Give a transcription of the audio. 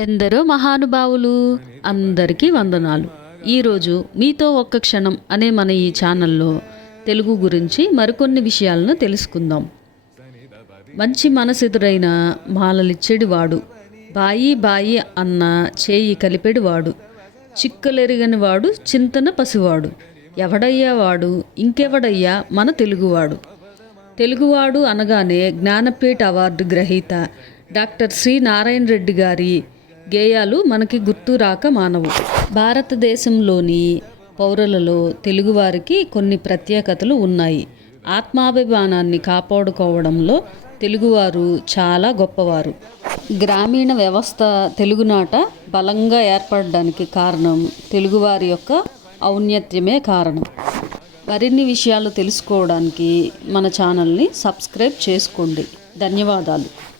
ఎందరో మహానుభావులు అందరికీ వందనాలు. ఈరోజు మీతో ఒక్క క్షణం అనే మన ఈ ఛానల్లో తెలుగు గురించి మరికొన్ని విషయాలను తెలుసుకుందాం. మంచి మనసెదురైన మాలలిచ్చేడివాడు బాయి బాయి అన్న చేయి కలిపెడు వాడు చిక్కలెరిగని వాడు చింతన పసివాడు ఎవడయ్యా వాడు ఇంకెవడయ్యా మన తెలుగువాడు. తెలుగువాడు అనగానే జ్ఞానపీఠ అవార్డు గ్రహీత డాక్టర్ శ్రీ నారాయణ రెడ్డి గారి గేయాలు మనకి గుర్తు రాక మానవు. భారతదేశంలోని పౌరులలో తెలుగువారికి కొన్ని ప్రత్యేకతలు ఉన్నాయి. ఆత్మాభిమానాన్ని కాపాడుకోవడంలో తెలుగువారు చాలా గొప్పవారు. గ్రామీణ వ్యవస్థ తెలుగునాట బలంగా ఏర్పడడానికి కారణం తెలుగువారి యొక్క ఔన్నత్యమే కారణం. మరిన్ని విషయాలు తెలుసుకోవడానికి మన ఛానల్ని సబ్స్క్రైబ్ చేసుకోండి. ధన్యవాదాలు.